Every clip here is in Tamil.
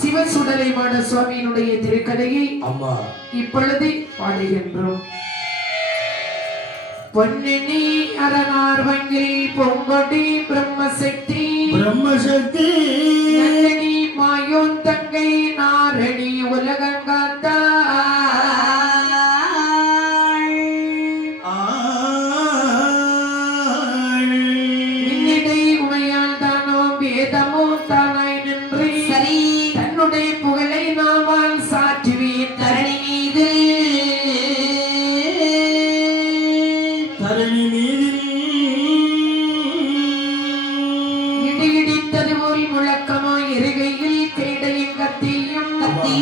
சிவசுடலைமான சுவாமியினுடைய திருக்கதையை அம்மா இப்பொழுது பாடுகின்றோம். பொன்னினி அரணார் வங்கில் பொங்கொடி பிரம்மசக்தி பிரம்மசக்தி மாயோன் தங்கை நாரணி உலகங்காத்தா இன்னிடை உமையால் தானோ வேதமோ தானாய் நின்று தன்னுடைய புகழை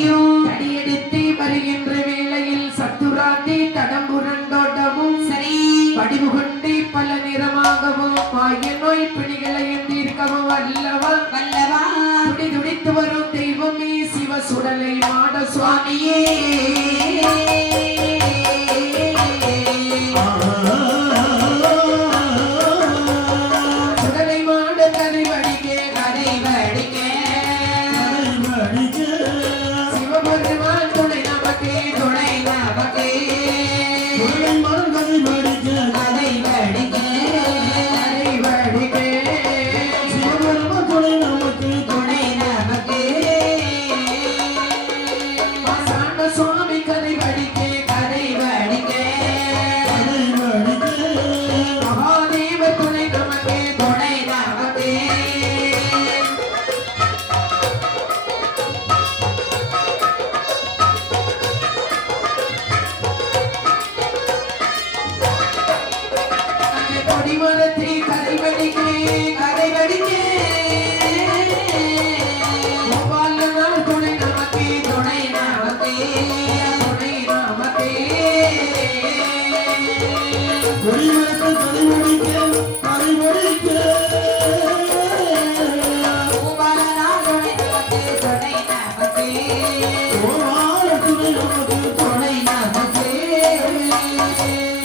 சுவாமியும் அடியெடுத்து வருகின்ற வேளையில் சத்துராந்தி தடம்புரண்டோட்டமும் சரி வடிவு கொண்டு பல நிறமாகவும் மாய நோய் பிணிகளையும் தீர்க்கவும் அல்லவா வல்லவா துடி துடித்து வரும் தெய்வமே சிவ சுடலை மாட சுவாமியே சுடலை மாட கதை வடிக்கே கதை வடிக்க சிவபெருமான் துணை நமக்கே துணை நமக்கே கதை படிக்க கதை வடிக்க கதை வடிக்கே சிவபெருமா துணை நமக்கு துணை நமக்கே பாசாண்ட சுவாமி கதை வடிக்கே கதை வடிக்க கதை படிக்க மகாதேவ துணை நமக்கே துணை நமக்கே அந்த கொடிமரத்தை கதை வடிக்கே கதை வடிக்க கோபாலனார் துணை நமக்கே துணை நமக்கே துணை நமக்கே கொடிமரத்தை கதை படிக்க கதை படிக்க பூபாலனா துணை நமக்கே துணை நமக்கே துணை நமக்கு